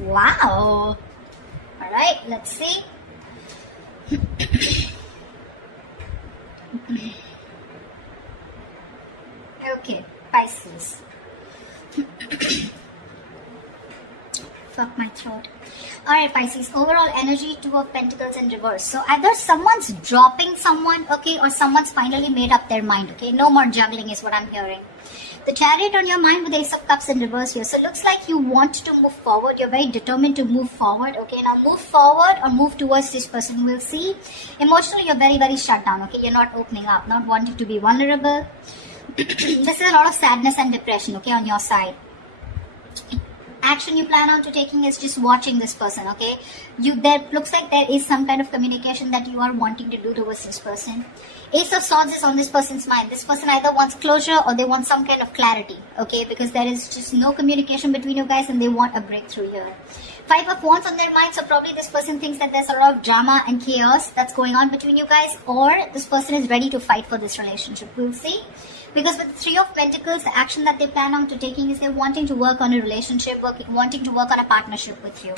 Wow. All right, let's see. Okay, Pisces. Fuck my throat. Alright, Pisces, overall energy, Two of Pentacles in reverse. So either someone's dropping someone, okay, or someone's finally made up their mind, okay. No more juggling is what I'm hearing. The Chariot on your mind with the Ace of Cups in reverse here. So it looks like you want to move forward. You're very determined to move forward, okay. Now move forward or move towards this person. We'll see. Emotionally, you're very, very shut down, okay. You're not opening up, not wanting to be vulnerable. This is a lot of sadness and depression, okay, on your side. Action you plan on to taking is just watching this person, okay. There looks like there is some kind of communication that you are wanting to do towards this person. Ace of Swords is on this person's mind. This person either wants closure or they want some kind of clarity, okay, because there is just no communication between you guys and they want a breakthrough here. Five of Wands on their mind, so probably this person thinks that there's a lot of drama and chaos that's going on between you guys, or this person is ready to fight for this relationship. We'll see. Because with the Three of Pentacles, the action that they plan on to taking is they're wanting to work on a relationship, wanting to work on a partnership with you.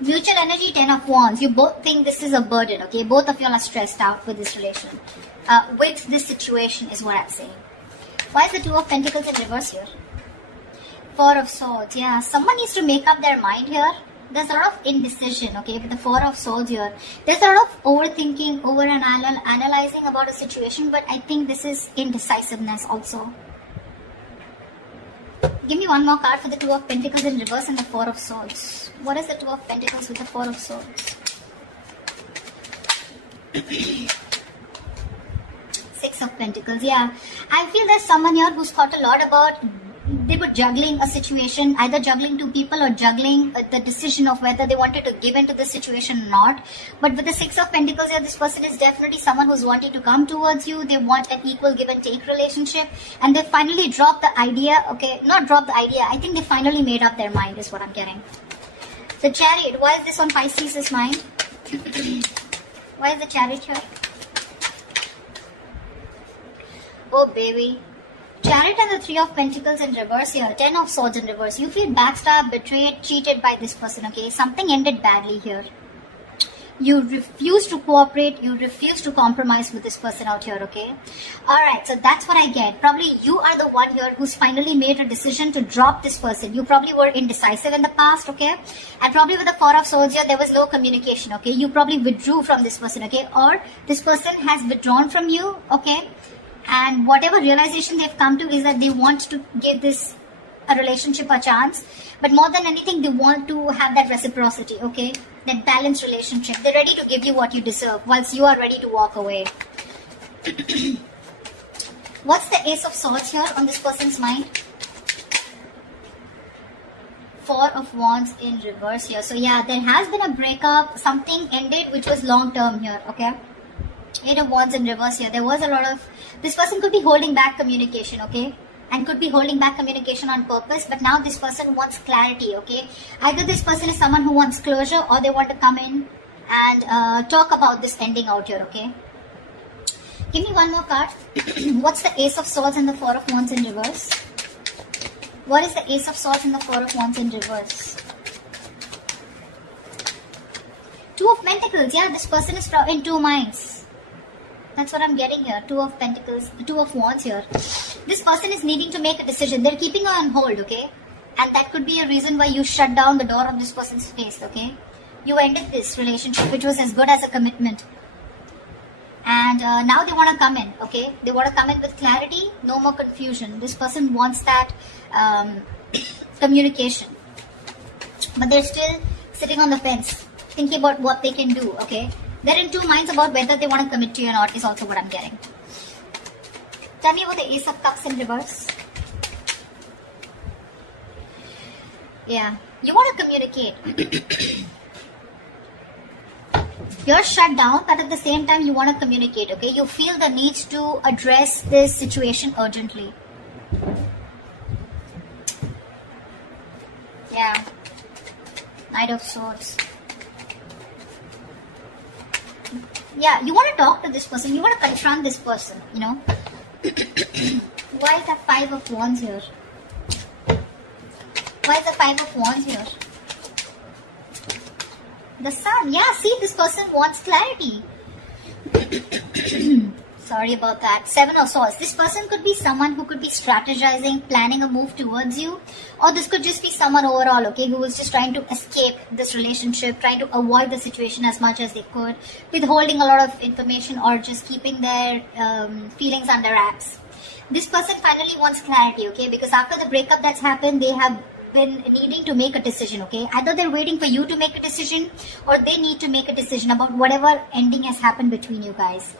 Mutual energy, Ten of Wands. You both think this is a burden, okay? Both of you are stressed out with this relation. With this situation is what I'm saying. Why is the Two of Pentacles in reverse here? Four of Swords, yeah. Someone needs to make up their mind here. There's a lot of indecision, okay, with the Four of Swords here. There's a lot of overthinking, analyzing about a situation, but I think this is indecisiveness also. Give me one more card for the Two of Pentacles in reverse and the Four of Swords. What is the Two of Pentacles with the Four of Swords? Six of Pentacles, yeah. I feel there's someone here who's thought a lot about they were juggling a situation, either juggling two people or juggling the decision of whether they wanted to give into the situation or not. But with the Six of Pentacles here, this person is definitely someone who's wanting to come towards you. They want an equal give and take relationship, and they finally dropped the idea, okay, not dropped the idea, I think they finally made up their mind is what I'm getting. The Chariot, why is this on Pisces' mind? Why is the Chariot here? Oh baby. Chariot and the Three of Pentacles in reverse here. Ten of Swords in reverse. You feel backstabbed, betrayed, cheated by this person, okay? Something ended badly here. You refuse to cooperate. You refuse to compromise with this person out here, okay? Alright, so that's what I get. Probably you are the one here who's finally made a decision to drop this person. You probably were indecisive in the past, okay? And probably with the Four of Swords here, there was no communication, okay? You probably withdrew from this person, okay? Or this person has withdrawn from you, okay? And whatever realization they've come to is that they want to give this a relationship a chance, but more than anything they want to have that reciprocity, okay, that balanced relationship. They're ready to give you what you deserve whilst you are ready to walk away. What's the Ace of Swords here on this person's mind? Four of Wands in reverse here. So yeah, there has been a breakup, something ended which was long term here, okay? Eight of Wands in reverse here. There was a lot of, this person could be holding back communication, okay, and could be holding back communication on purpose, but now this person wants clarity, okay. Either this person is someone who wants closure, or they want to come in and talk about this ending out here, okay. Give me one more card. What's the Ace of Swords and the Four of Wands in reverse? What is the Ace of Swords and the Four of Wands in reverse? Two of Pentacles, yeah, this person is in two minds. That's what I'm getting here. Two of Pentacles, Two of Wands here. This person is needing to make a decision. They're keeping you on hold, okay? And that could be a reason why you shut down the door of this person's face, okay? You ended this relationship, which was as good as a commitment. And now they want to come in, okay? They want to come in with clarity, no more confusion. This person wants that communication. But they're still sitting on the fence, thinking about what they can do, okay? They're in two minds about whether they want to commit to you or not is also what I'm getting. Tell me about the Ace of Cups in reverse. Yeah, you want to communicate. You're shut down, but at the same time you want to communicate, okay? You feel the need to address this situation urgently. Yeah. Knight of Swords. Yeah, you want to talk to this person. You want to confront this person, you know. Why is that Five of Wands here? Why is the Five of Wands here? The Sun. Yeah, see, this person wants clarity. Sorry about that. Seven of Swords. This person could be someone who could be strategizing, planning a move towards you. Or this could just be someone overall, okay, who was just trying to escape this relationship, trying to avoid the situation as much as they could, withholding a lot of information or just keeping their feelings under wraps. This person finally wants clarity, okay, because after the breakup that's happened, they have been needing to make a decision, okay. Either they're waiting for you to make a decision or they need to make a decision about whatever ending has happened between you guys.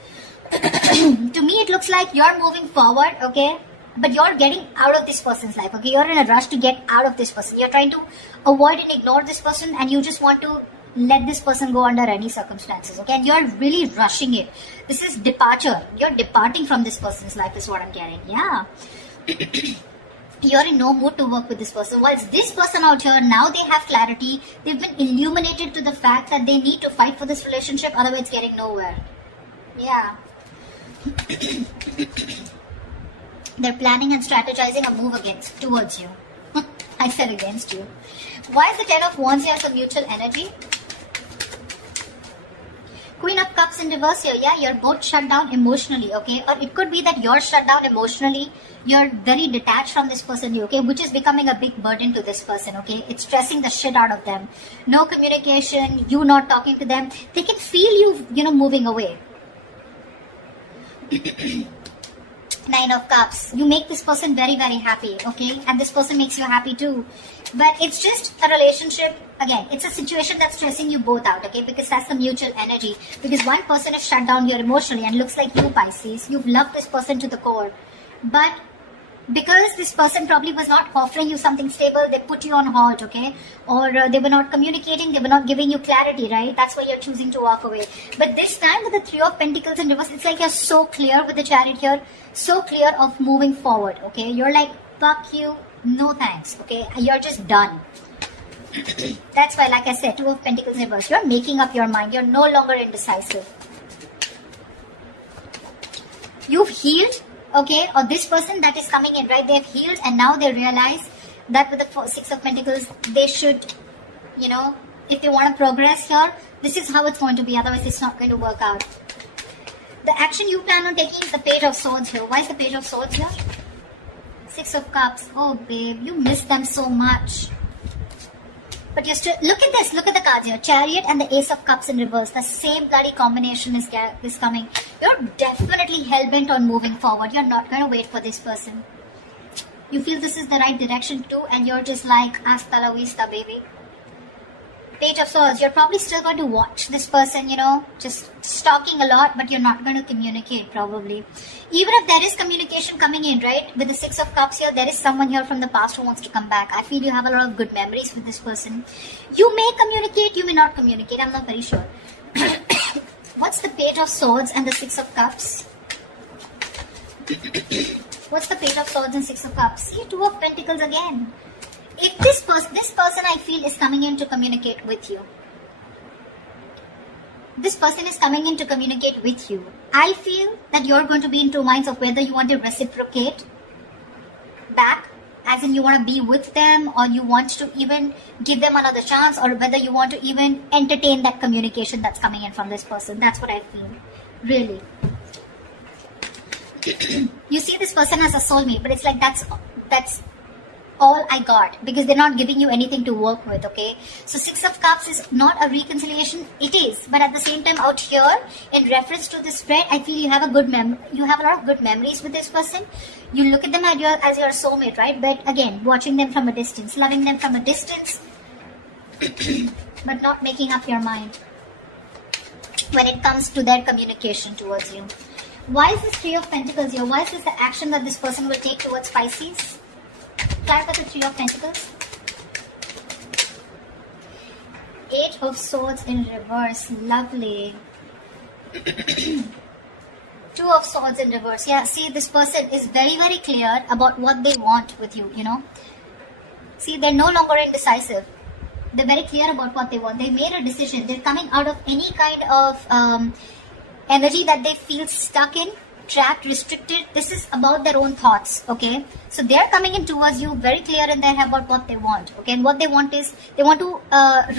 To me, it looks like you're moving forward, okay, but you're getting out of this person's life, okay. You're in a rush to get out of this person. You're trying to avoid and ignore this person, and you just want to let this person go under any circumstances, okay, and you're really rushing it. This is departure. You're departing from this person's life is what I'm getting. Yeah. You're in no mood to work with this person. Whilst this person out here, now they have clarity. They've been illuminated to the fact that they need to fight for this relationship, otherwise it's getting nowhere. Yeah. They're planning and strategizing a move towards you. I said against you. Why is the Ten of Wands here as a mutual energy? Queen of Cups in reverse here. Yeah, you're both shut down emotionally, okay? Or it could be that you're shut down emotionally. You're very detached from this person, okay? Which is becoming a big burden to this person, okay? It's stressing the shit out of them. No communication, you not talking to them. They can feel you, moving away. Nine of Cups. You make this person very, very happy, okay? And this person makes you happy too. But it's just a relationship. Again, it's a situation that's stressing you both out, okay? Because that's the mutual energy. Because one person is shut down here emotionally and looks like you, Pisces. You've loved this person to the core. But because this person probably was not offering you something stable, they put you on hold, okay? Or they were not communicating, they were not giving you clarity, right? That's why you're choosing to walk away. But this time with the Three of Pentacles in reverse, it's like you're so clear with the Chariot here, so clear of moving forward, okay? You're like, fuck you, no thanks, okay? You're just done. That's why, like I said, Two of Pentacles in reverse, you're making up your mind. You're no longer indecisive. You've healed. Okay, or this person that is coming in, right, they've healed and now they realize that with the Six of Pentacles, they should, if they want to progress here, this is how it's going to be, otherwise it's not going to work out. The action you plan on taking is the Page of Swords here. Why is the Page of Swords here? Six of Cups. Oh, babe, you miss them so much. But you're still, look at this, look at the cards here. Chariot and the Ace of Cups in reverse. The same bloody combination is coming. You're definitely hell-bent on moving forward. You're not going to wait for this person. You feel this is the right direction too, and you're just like, hasta la vista, baby. Page of Swords, you're probably still going to watch this person, just stalking a lot, but you're not going to communicate probably. Even if there is communication coming in, right, with the Six of Cups here, there is someone here from the past who wants to come back. I feel you have a lot of good memories with this person. You may communicate, you may not communicate, I'm not very sure. What's the Page of Swords and the Six of Cups? What's the Page of Swords and Six of Cups? See, Two of Pentacles again. If this person I feel is coming in to communicate with you. This person is coming in to communicate with you. I feel that you're going to be in two minds of whether you want to reciprocate back, as in you want to be with them, or you want to even give them another chance, or whether you want to even entertain that communication that's coming in from this person. That's what I feel. Really. You see this person as a soulmate, but it's like that's all I got, because they're not giving you anything to work with, okay? So Six of Cups is not a reconciliation. It is, but at the same time out here, in reference to this spread, I feel you have a lot of good memories with this person. You look at them as your soulmate, right? But again, watching them from a distance, loving them from a distance, but not making up your mind when it comes to their communication towards you. Why is this Three of Pentacles here? Why is this the action that this person will take towards Pisces? Clarify the Three of Pentacles. Eight of Swords in reverse. Lovely. Two of Swords in reverse. Yeah, see, this person is very, very clear about what they want with you, See, they're no longer indecisive. They're very clear about what they want. They made a decision. They're coming out of any kind of energy that they feel stuck in, trapped, restricted, this is about their own thoughts, okay? So they're coming in towards you very clear in their head about what they want, okay? And what they want is, they want to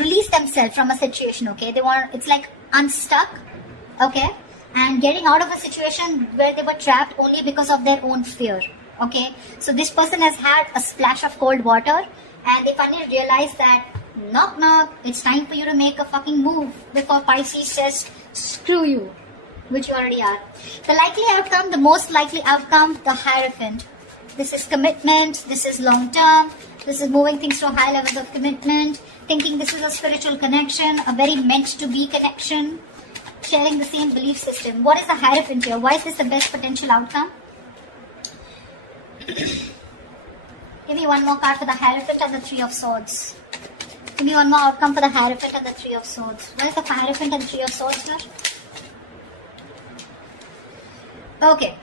release themselves from a situation, okay? It's like unstuck, okay? And getting out of a situation where they were trapped only because of their own fear, okay? So this person has had a splash of cold water, and they finally realize that, knock knock, it's time for you to make a fucking move before Pisces says, screw you. Which you already are. The likely outcome, the most likely outcome, the Hierophant. This is commitment, this is long term, this is moving things to high levels of commitment, thinking this is a spiritual connection, a very meant to be connection, sharing the same belief system. What is the Hierophant here? Why is this the best potential outcome? Give me one more card for the Hierophant and the Three of Swords. Give me one more outcome for the Hierophant and the Three of Swords. What is the Hierophant and the Three of Swords here? Okay.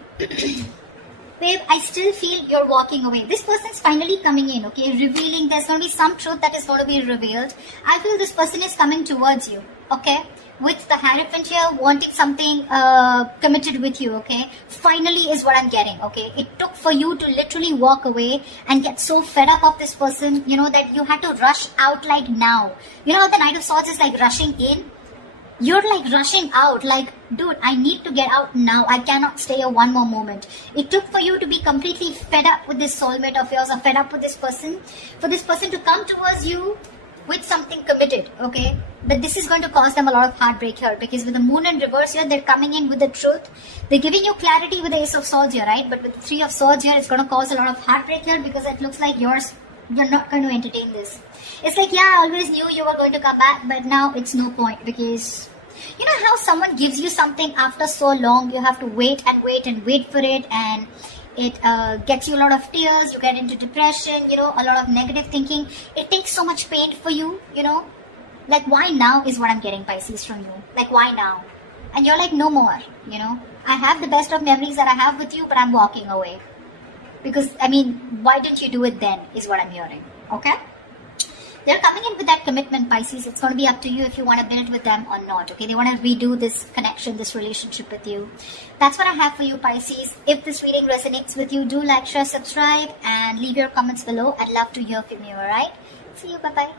Babe, I still feel you're walking away. This person's finally coming in, okay? Revealing, there's going to be some truth that is going to be revealed. I feel this person is coming towards you, okay? With the Hierophant here, wanting something committed with you, okay? Finally is what I'm getting, okay? It took for you to literally walk away and get so fed up of this person, you know, that you had to rush out like now. You know how the Knight of Swords is like rushing in? You're like rushing out, like, dude, I need to get out now. I cannot stay here one more moment. It took for you to be completely fed up with this soulmate of yours, or fed up with this person, for this person to come towards you with something committed, okay? But this is going to cause them a lot of heartbreak here, because with the Moon in reverse here, they're coming in with the truth. They're giving you clarity with the Ace of Swords here, right? But with the Three of Swords here, it's going to cause a lot of heartbreak here, because it looks like you're not going to entertain this. It's like, yeah, I always knew you were going to come back, but now it's no point, because you know how someone gives you something after so long, you have to wait and wait and wait for it, and it gets you a lot of tears, you get into depression, you know, a lot of negative thinking. It takes so much pain for you, you know. Like, why now is what I'm getting, Pisces, from you. Like, why now? And you're like, no more, you know. I have the best of memories that I have with you, but I'm walking away. Because, I mean, why didn't you do it then, is what I'm hearing, okay? They're coming in with that commitment, Pisces. It's going to be up to you if you want to build with them or not, okay? They want to redo this connection, this relationship with you. That's what I have for you, Pisces. If this reading resonates with you, do like, share, subscribe, and leave your comments below. I'd love to hear from you, alright? See you, bye-bye.